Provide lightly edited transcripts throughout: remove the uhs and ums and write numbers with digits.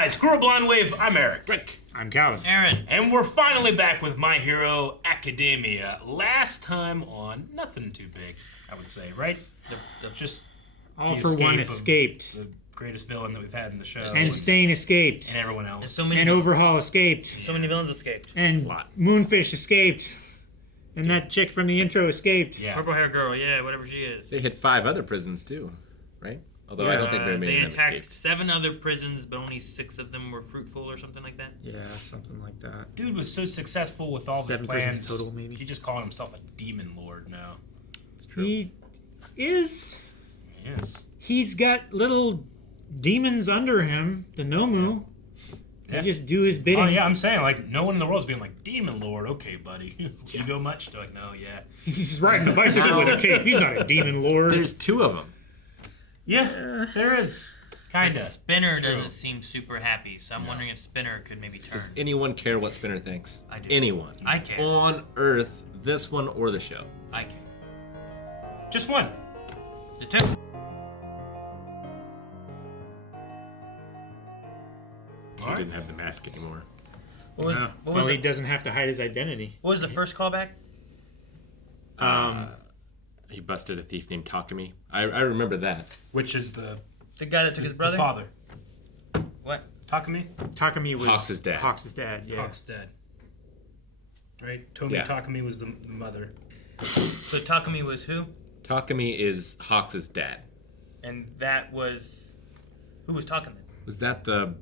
guys, Squirrel Blonde Wave, I'm Eric. Rick. I'm Calvin. Aaron. And we're finally back with My Hero Academia. Last time on Nothing Too Big, I would say, right? Just All for one escaped. The greatest villain that we've had in the show. And Stain escaped. And everyone else. And so many And Overhaul escaped. So many villains escaped. And Moonfish escaped. And that chick from the intro escaped. Yeah. Purple hair girl, yeah, whatever she is. They hit 5 other prisons too, right? Although I don't think very many They of them attacked escaped. 7 other prisons, but only 6 of them were fruitful or something like that. Yeah, something like that. Dude was so successful with all his 7 plans. prisons total, maybe. He just called himself a demon lord now. It's true. He is. Yes. He's got little demons under him, the Nomu. They just do his bidding. Oh, yeah, I'm saying, like, no one in the world's being like, demon lord, okay, buddy. You go much? They're like, no, yeah. He's riding a bicycle with a cape. He's not a demon lord. There's 2 of them. Yeah, there is. Kinda. Spinner doesn't seem super happy, so I'm wondering if Spinner could maybe turn. Does anyone care what Spinner thinks? I do. Anyone. I care. On Earth, this one or the show. I care. Just one. The 2. He didn't have the mask anymore. What was, No. what, Well, was he the, doesn't have to hide his identity. what was the first callback? He busted a thief named Takumi. I remember that. Which is the The guy that took his brother? The father. What? Takumi? Takumi was Hawks' dad. Hawks' dad, yeah. Hawk's dead. Right? Tomi Yeah. Takumi was the mother. So Takumi was who? Takumi is Hawks' dad. And that was... Who was talking then? Was that the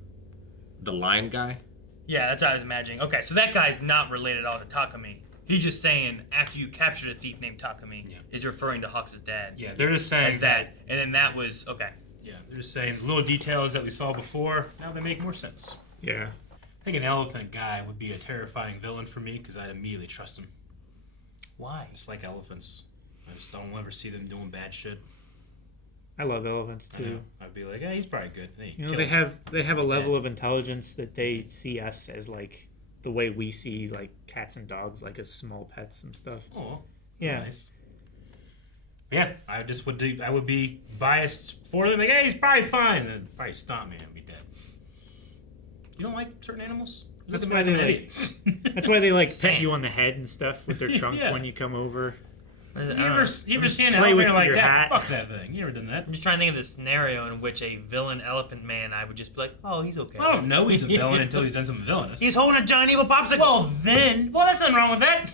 lion guy? Yeah, that's what I was imagining. Okay, so that guy's not related at all to Takumi. He's just saying, after you captured a thief named Takumi, is referring to Hawks' dad. Yeah, they're just saying As that. And then that was... Okay. Yeah, they're just saying little details that we saw before, now they make more sense. Yeah. I think an elephant guy would be a terrifying villain for me because I'd immediately trust him. Why? Just like elephants. I just don't ever see them doing bad shit. I love elephants I know. too. I'd be like, yeah, he's probably good. Hey, You know, kill they him. have a level of intelligence that they see us as like the way we see like cats and dogs, like as small pets and stuff. Oh, Yeah. nice. Yeah, I would be biased for them. Like, hey, he's probably fine. Then probably stomp me and I'd be dead. You don't like certain animals? That's Look why at they my like. lady. That's why they like pet Same. you on the head and stuff with their trunk Yeah. when you come over. What is it? You I don't ever know. seen an play elephant with like your that? hat. Fuck that thing. You ever done that? I'm just trying to think of the scenario in which a villain elephant man, I would just be like, oh, he's okay. I don't know he's a villain until he's done something villainous. He's holding a giant evil popsicle. Well, there's nothing wrong with that.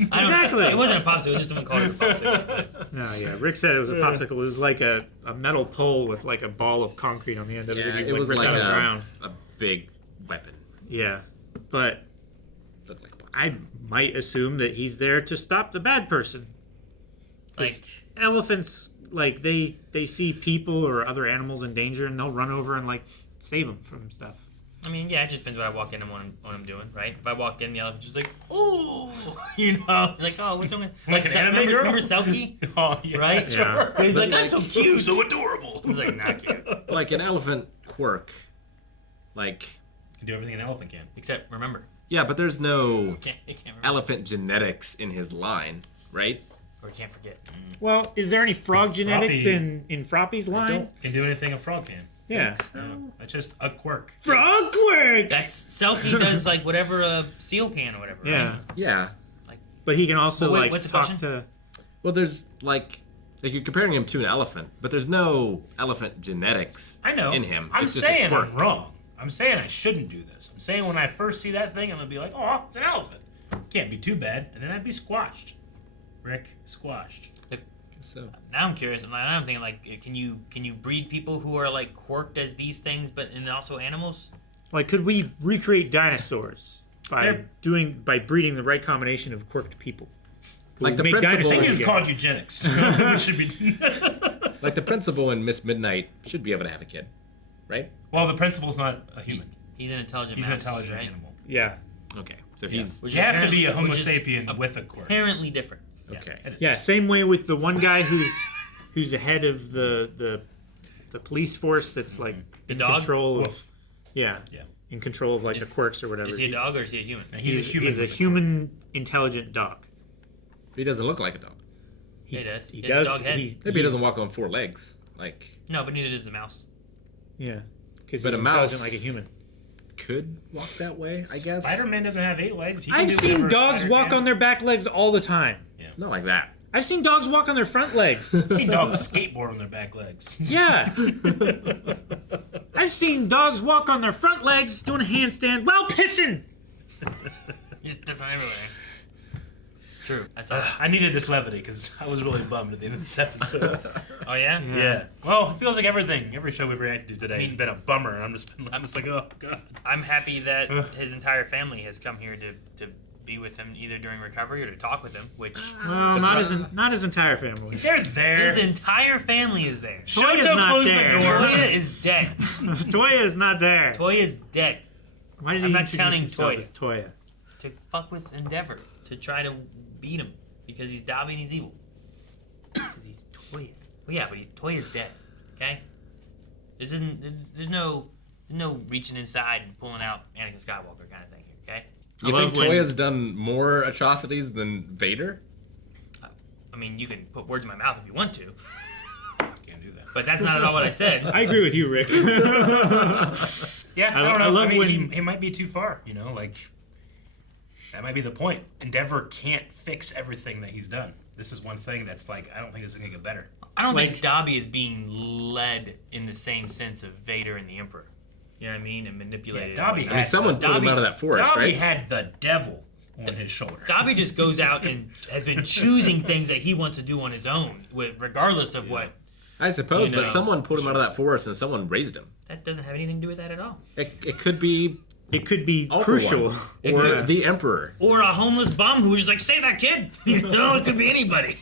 I don't Exactly. know. It wasn't a popsicle. It was just someone called it a popsicle. No, yeah. Rick said it was a popsicle. It was like a metal pole with like a ball of concrete on the end of it. Yeah, You, it was rip like out of the ground. a big weapon. Yeah, but Looked like a box. I might assume that he's there to stop the bad person. 'Cause Like, elephants, like they see people or other animals in danger and they'll run over and like save them from stuff. I mean, yeah, it just depends what I walk in and what I'm doing, right? If I walk in, the elephant's just like, ooh, you know, like, oh, what's wrong with Like an anime remember, girl? remember Selkie? Oh, yeah, Right? Sure. He'd be like, I'm so cute. So adorable. He's like, not cute. Like an elephant quirk. Like, Can do everything an elephant can. Except, remember, yeah, but there's no you can't remember. elephant genetics in his line, right? Or you can't forget. Well, is there any frog genetics Froppy. in Froppy's line? Can do anything a frog can. Yeah. No, that's just a quirk. Frog quirk. That's, Selkie does, like, whatever a seal can or whatever, Yeah, right? Yeah. but he can also But wait, like what's the talk question? to. Well, there's like you're comparing him to an elephant, but there's no elephant genetics I know. in him. I'm It's just a saying quirk. I'm wrong. I'm saying I shouldn't do this. I'm saying when I first see that thing, I'm gonna be like, oh, it's an elephant. Can't be too bad, and then I'd be squashed. Rick, squashed. So Now I'm curious. Now I'm thinking, like, can you breed people who are, like, quirked as these things, but and also animals? Like, could we recreate dinosaurs by They're- breeding the right combination of quirked people? Could Like we the make principal- I think dinosaurs it's again? called eugenics. It should be. like the principal in Miss Midnight should be able to have a kid, right? Well, the principal's not a human. He's an intelligent He's an mouse, intelligent right? animal. Yeah. Okay. So he's Which You have to be a apparently- Homo which is sapien with a quirk. Apparently different. okay. It is. Yeah. Same way with the one guy who's the head of the police force that's like The in dog? control of Woof. yeah in control of like the quirks or whatever. Is he a dog or is he a human? He's a human. He's a with human intelligent dog. He doesn't look like a dog. He does. He He has does. a dog head. Maybe he doesn't walk on 4 legs. Like No, but neither does the mouse. Yeah. because But he's a mouse- intelligent like a human. Could walk that way, I guess. Spider-Man doesn't have 8 legs. He can I've do seen whatever a dogs spider walk can. on their back legs all the time. Not like that. I've seen dogs walk on their front legs. I've seen dogs skateboard on their back legs. Yeah. I've seen dogs walk on their front legs doing a handstand while pissing. It doesn't everywhere. It's true. That's all. I needed this levity because I was really bummed at the end of this episode. Oh yeah. Yeah. Well, it feels like every show we've reacted to today has been a bummer, and I'm just like, oh god. I'm happy that his entire family has come here to be with him either during recovery or to talk with him. Which Well, not his entire family. They're there. his entire family is there. Toya's Shoto not closed there. the door. Toya is dead. Toya is not there. Toya's dead. Why did I'm he not introduce counting himself Toya. as Toya? To fuck with Endeavor, to try to beat him because he's Dabi and he's evil. Because he's Toya. Well, yeah, but Toya's dead. Okay. There's no reaching inside and pulling out Anakin Skywalker kind of thing here. Okay. You I think love when- Toya's done more atrocities than Vader? I mean, you can put words in my mouth if you want to, Can't do that. but that's not at all what I said. I agree with you, Rick. Yeah, I I don't know. love I mean, when- he might be too far. You know, like that might be the point. Endeavor can't fix everything that he's done. This is one thing that's like I don't think this is gonna get better. I don't Like- think Dabi is being led in the same sense of Vader and the Emperor. You know what I mean? And manipulated. Yeah, Dabi in ways. had- I mean, someone put him Dabi- out of that forest, Dobby right? had the devil on his shoulder. Dabi just goes out and has been choosing things that he wants to do on his own, regardless of what. I suppose, You but know, someone put him out of that forest and someone raised him. That doesn't have anything to do with that at all. It could be It could be All for crucial. One. Or Yeah. the Emperor. Or a homeless bum who's just like, "Save that kid." You know, it could be anybody.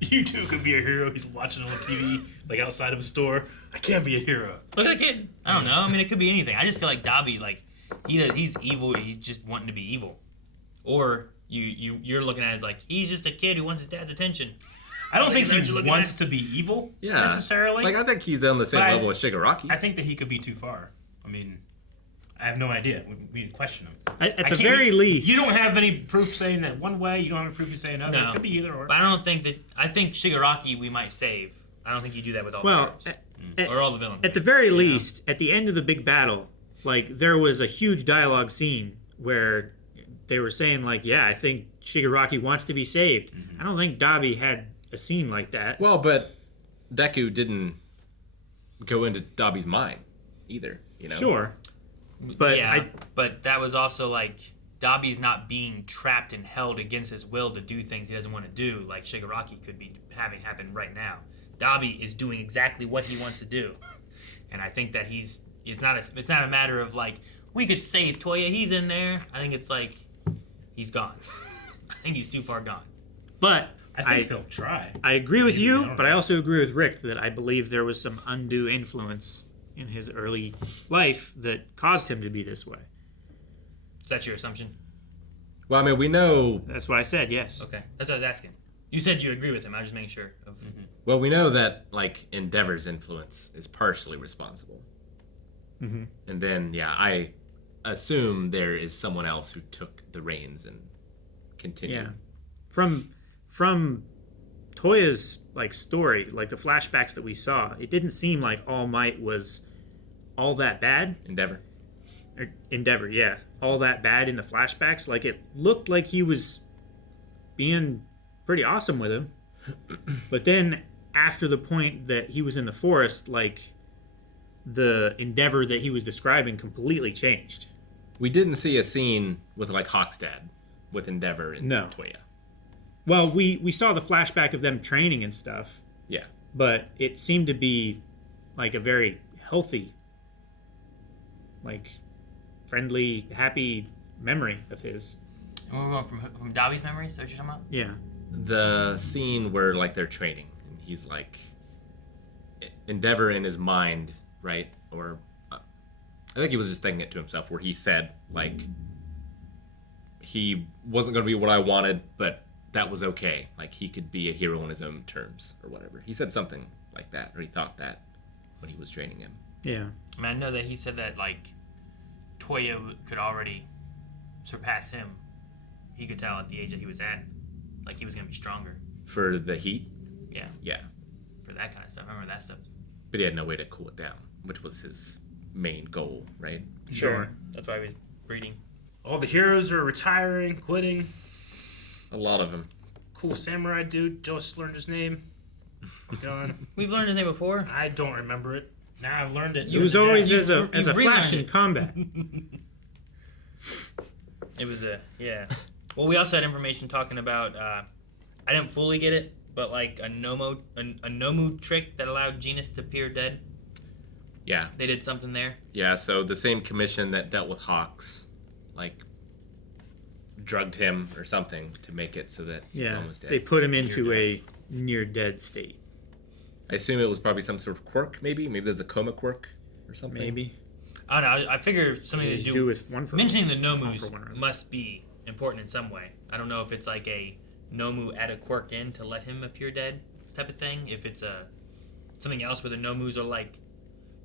You too could be a hero. He's watching on TV, like outside of a store. I can't be a hero. Look at the kid. I don't know. I mean, it could be anything. I just feel like Dabi, like he's evil. He's just wanting to be evil. Or you're looking at it as like he's just a kid who wants his dad's attention. I don't think Is that what he you're looking wants at? to be evil Yeah. necessarily. Like, I think he's on the same But level as Shigaraki. I think that he could be too far. I mean, I have no idea. We need to question him. At I the can't- very least, You don't have any proof saying that one way. You don't have any proof you say another. No. It could be either or. But I don't think that. I think Shigaraki we might save. I don't think you do that with all Well, the heroes. Or all the villains. at the very least, at the end of the big battle, like there was a huge dialogue scene where they were saying like, "Yeah, I think Shigaraki wants to be saved." I don't think Dabi had a scene like that. Well, but Deku didn't go into Dabi's mind either, you know? Sure, but yeah, but that was also like Dabi's not being trapped and held against his will to do things he doesn't want to do, like Shigaraki could be having happen right now. Dabi is doing exactly what he wants to do, and I think that it's not a matter of like we could save Toya, he's in there. I think it's like he's gone. I think he's too far gone. but I think they'll try. I agree with Maybe, I you, don't but I know. also agree with Rick that I believe there was some undue influence in his early life that caused him to be this way. Is that your assumption? Well, I mean, we know... That's what I said. Yes. Okay, that's what I was asking. You said you agree with him. I was just making sure. Well, we know that, like, Endeavor's influence is partially responsible. Mm-hmm. And then, yeah, I assume there is someone else who took the reins and continued. Yeah. From Toya's like story, like the flashbacks that we saw, it didn't seem like All Might was all that bad. Endeavor. Endeavor, yeah, all that bad in the flashbacks. Like it looked like he was being pretty awesome with him, but then after the point that he was in the forest, like the Endeavor that he was describing completely changed. We didn't see a scene with, like, Hawk's dad with Endeavor and No. Toya. Well, we saw the flashback of them training and stuff, Yeah. but it seemed to be like a very healthy, like friendly, happy memory of his. And we're going from Dabi's memories. Is that what you're talking about? Yeah. The scene where, like, they're training and he's like Endeavor in his mind, right? Or I think he was just thinking it to himself, where he said, like, he wasn't going to be what I wanted, but that was okay. Like, he could be a hero on his own terms or whatever. He said something like that, or he thought that when he was training him. Yeah. I mean, I know that he said that like Toya could already surpass him. He could tell at the age that he was at, like he was gonna be stronger. For the heat? Yeah, Yeah. for that kind of stuff. Remember that stuff? But he had no way to cool it down, which was his main goal, right? Sure. That's why he was breeding. All the heroes are retiring, quitting. A lot of them. Cool samurai dude, just learned his name. Gone. We've learned his name before. I don't remember it. Now I've learned it. It was always as a you flash in relearned it. combat. It was yeah. Well, we also had information talking about. I didn't fully get it, but like a Nomu trick that allowed Jeanist to appear dead. Yeah. They did something there. Yeah, so the same commission that dealt with Hawks, like, drugged him or something to make it so that he's Yeah, almost dead. they put him into a near-dead state. I assume it was probably some sort of quirk, maybe? Maybe there's a coma quirk or something? Maybe. I don't know. I figure something to do with one for mentioning the one Nomus for one, rather. must be important in some way. I don't know if it's like a Nomu add a quirk in to let him appear dead type of thing. If it's something else where the Nomus are like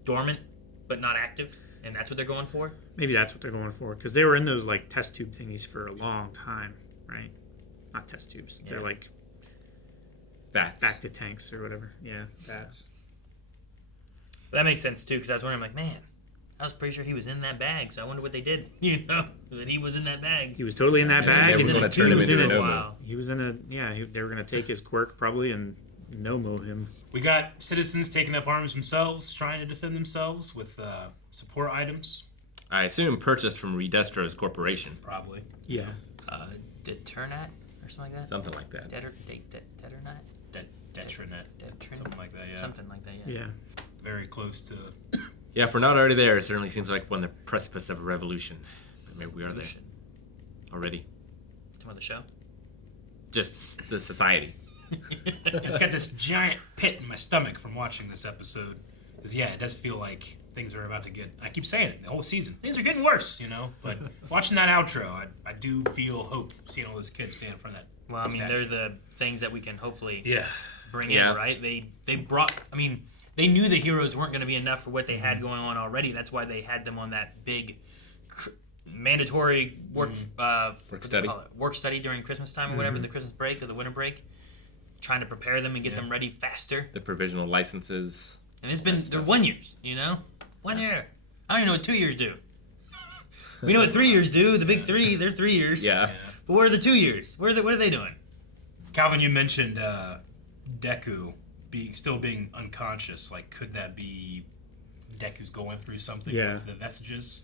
dormant but not active, and that's what they're going for. Maybe that's what they're going for, because they were in those like test tube thingies for a long time, right? Not test tubes. Yeah. They're like Bats. back to tanks or whatever. Yeah, bats. But that makes sense too, because I was wondering, like, man, I was pretty sure he was in that bag, so I wonder what they did. You know, that he was in that bag. He was totally in that And they bag. were He's in going a to turn him tube into in a a Nomu. while. He was in a they were gonna take his quirk probably and no-mo him. We got citizens taking up arms themselves, trying to defend themselves with support items. I assume purchased from Redestro's corporation. Probably. Yeah. Deternat or something like that. Something like that. Deternat. Detrinet. Detrin. Something like that, yeah. Something like that. Yeah. Yeah. Very close to... Yeah, if we're not already there, it certainly seems like we're on the precipice of a revolution. But maybe we are there already. Talking about the show. Just the society. It's got this giant pit in my stomach from watching this episode. Because, yeah, it does feel like things are about to get... I keep saying it, the whole season. Things are getting worse, you know? But watching that outro, I do feel hope seeing all those kids stand in front of that Well, I mean, statue. they're the things that we can hopefully bring Yeah. in, right? They brought... I mean, they knew the heroes weren't going to be enough for what they had going on already. That's why they had them on that big mandatory work what do they study. call it? Work study during Christmas time or whatever, the Christmas break or the winter break, trying to prepare them and get them ready faster. The provisional licenses. And it's been they're 1 year, you know, 1 year. I don't even know what 2 years do. We know what 3 years do. The big three, they're 3 years. Yeah. But what are the 2 years? What are they doing? Calvin, you mentioned Deku still being unconscious. Like, could that be Deku's going through something with the Vestiges?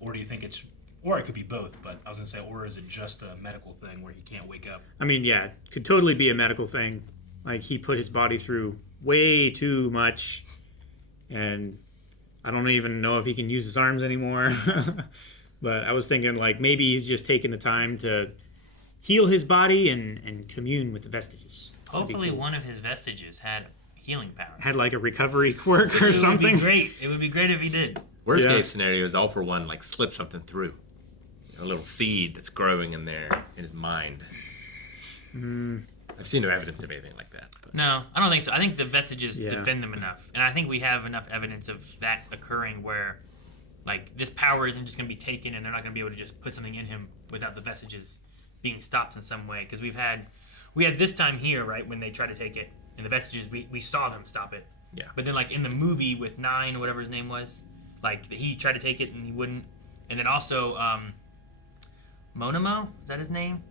Or do you think it's... Or it could be both, but I was going to say, or is it just a medical thing where he can't wake up? I mean, yeah, it could totally be a medical thing. Like, he put his body through way too much, and I don't even know if he can use his arms anymore. But I was thinking, like, maybe he's just taking the time to heal his body and commune with the Vestiges. That'd be Hopefully cool. one of his vestiges had healing power. Had, like, a recovery quirk or It would be something. great. It would be great if he did. Worst Yeah. case scenario is all for one, like, slip something through. A little seed that's growing in there in his mind. I've seen no evidence of anything like that. But No, I don't think so. I think the vestiges Yeah. defend them enough. And I think we have enough evidence of that occurring where, like, this power isn't just going to be taken and they're not going to be able to just put something in him without the vestiges being stopped in some way. Because we had this time here, right, when they tried to take it, and the vestiges, we saw them stop it. Yeah. But then, like, in the movie with Nine or whatever his name was, like, he tried to take it and he wouldn't. And then also, Monimo, is that his name?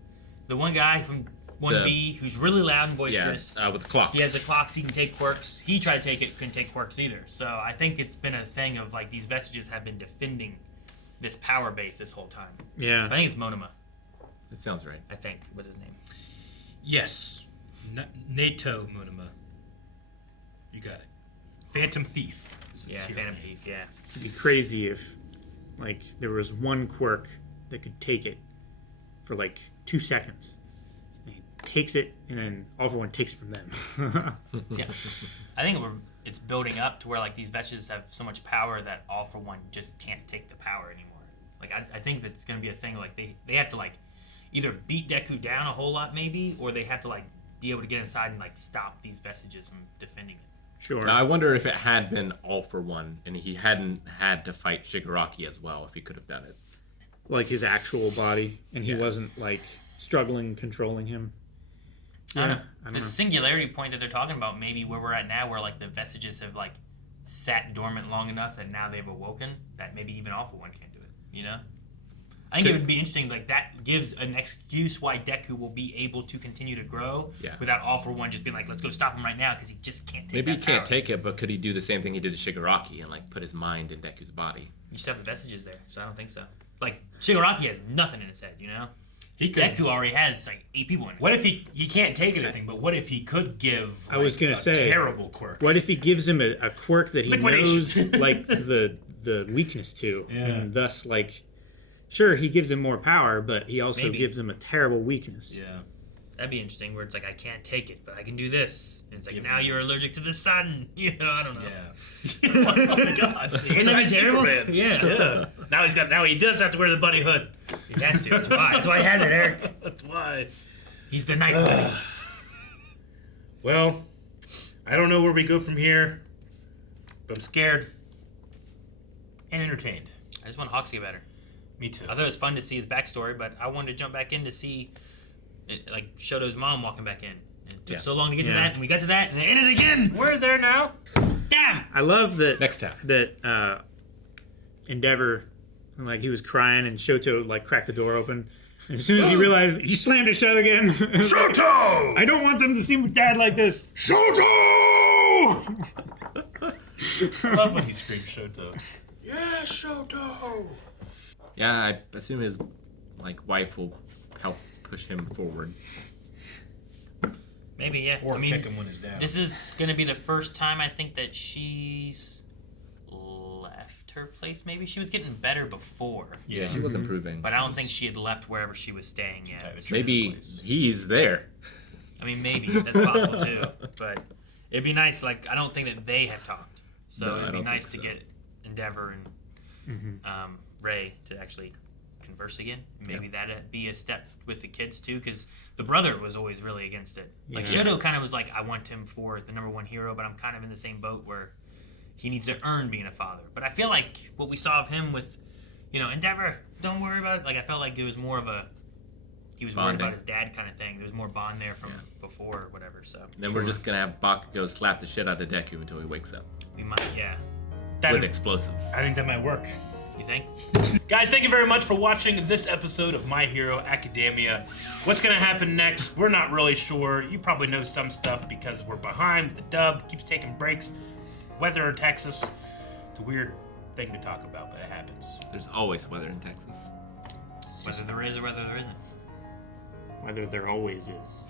The one guy from 1B who's really loud and boisterous. with the clocks. He has the clocks, he can take quirks. He tried to take it, couldn't take quirks either. So I think it's been a thing of, like, these vestiges have been defending this power base this whole time. Yeah. I think it's Monima, That sounds right. I think, was his name. Yes. Nato Munima. You got it. Phantom Thief. is his Yeah, hero Phantom name. Thief, yeah. It'd be crazy if, like, there was one quirk that could take it for, like, 2 seconds. And he takes it, and then All For One takes it from them. Yeah. I think it's building up to where, like, these vestiges have so much power that All For One just can't take the power anymore. Like, I think that's going to be a thing. Like, they have to, like, either beat Deku down a whole lot, maybe, or they have to, like, be able to get inside and, like, stop these vestiges from defending it. Sure. Now, I wonder if it had been all for one and he hadn't had to fight Shigaraki as well, if he could have done it. Like his actual body, and he Yeah. wasn't, like, struggling, controlling him. I don't Yeah, know. I don't The know. singularity point that they're talking about, maybe where we're at now, where, like, the vestiges have, like, sat dormant long enough that now they've awoken, that maybe even All for One can't do it, you know? I think it would be interesting, like, that gives an excuse why Deku will be able to continue to grow without All for One just being like, let's go stop him right now, because he just can't take Maybe that he can't power. take it, but could he do the same thing he did to Shigaraki and, like, put his mind in Deku's body? You still have the Vestiges there, so I don't think so. Like, Shigaraki has nothing in his head, you know? He could. Deku already has, like, 8 people in it. What if he can't take anything, but what if he could give I was gonna a say, terrible quirk? What if he gives him a quirk that he Liquidation. knows like the weakness to, and thus like, sure he gives him more power, but he also gives him a terrible weakness. Yeah. That'd be interesting, where it's like, I can't take it, but I can do this. And it's like, now you're allergic to the sun. You know, I don't know. Yeah. Oh my God. Wouldn't that be terrible? Superman. Yeah. Now he does have to wear the bunny hood. He has to. That's why. That's why he has it, Eric. That's why. He's the night bunny. Well, I don't know where we go from here, but I'm scared and entertained. I just want Hawks to get better. Me too. I thought it was fun to see his backstory, but I wanted to jump back in to see, like, Shoto's mom walking back in. It took so long to get to that, and we got to that, and it ended again. We're there now. Damn. I love that. Next time. That Endeavor, like he was crying, and Shoto like cracked the door open. And as soon as he realized, he slammed it shut again. Shoto! I don't want them to see my dad like this. Shoto! I love when he screams Shoto. Yeah, Shoto! Yeah, I assume his like wife will help push him forward. Maybe, yeah. Or I mean, kick him when he's down. this is going to be the first time I think that she's left her place, maybe. She was getting better before. Yeah, she was improving. But I don't think she had left wherever she was staying yet. Maybe he's there. I mean, maybe. That's possible, too. But it'd be nice. Like, I don't think that they have talked. So No, I it'd be don't nice to think so. get Endeavor and Ray to actually converse again. Maybe that'd be a step with the kids, too, because the brother was always really against it. Like, Shoto kind of was like, I want him for the #1 hero, but I'm kind of in the same boat where he needs to earn being a father. But I feel like what we saw of him with, Endeavor, don't worry about it. Like, I felt like it was more of a, he was worried Bonding. about his dad kind of thing. There was more bond there from before or whatever, so. Then we're just gonna have Bakugo slap the shit out of Deku until he wakes up We might, yeah. with explosives. I think that might work. You think? Guys, thank you very much for watching this episode of My Hero Academia. What's going to happen next? We're not really sure. You probably know some stuff because we're behind. The dub keeps taking breaks. Weather in Texas. It's a weird thing to talk about, but it happens. There's always weather in Texas. Whether there is or whether there isn't. Whether there always is.